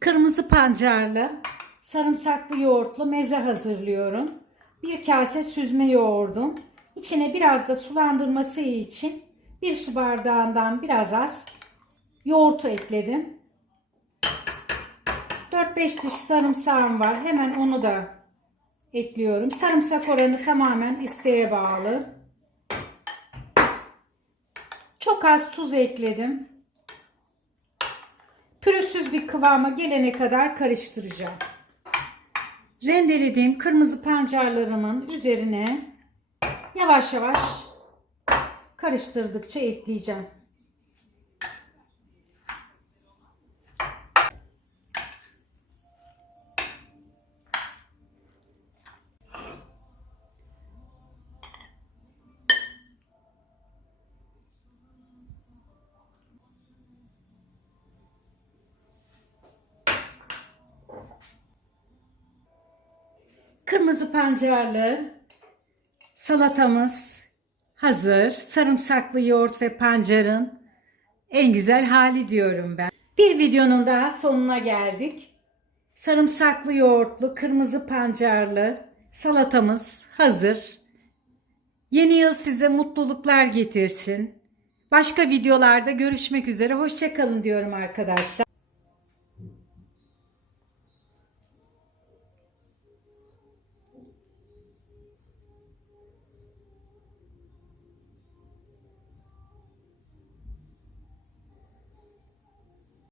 Kırmızı pancarlı, sarımsaklı yoğurtlu meze hazırlıyorum. Bir kase süzme yoğurdum. İçine biraz da sulandırması için bir su bardağından biraz az yoğurtu ekledim. 4-5 diş sarımsağım var. Hemen onu da ekliyorum. Sarımsak oranı tamamen isteğe bağlı. Çok az tuz ekledim. Bir kıvama gelene kadar karıştıracağım. Rendelediğim kırmızı pancarlarımın üzerine yavaş yavaş karıştırdıkça ekleyeceğim. Kırmızı pancarlı salatamız hazır. Sarımsaklı yoğurt ve pancarın en güzel hali diyorum ben. Bir videonun daha sonuna geldik. Sarımsaklı yoğurtlu, kırmızı pancarlı salatamız hazır. Yeni yıl size mutluluklar getirsin. Başka videolarda görüşmek üzere. Hoşçakalın diyorum arkadaşlar.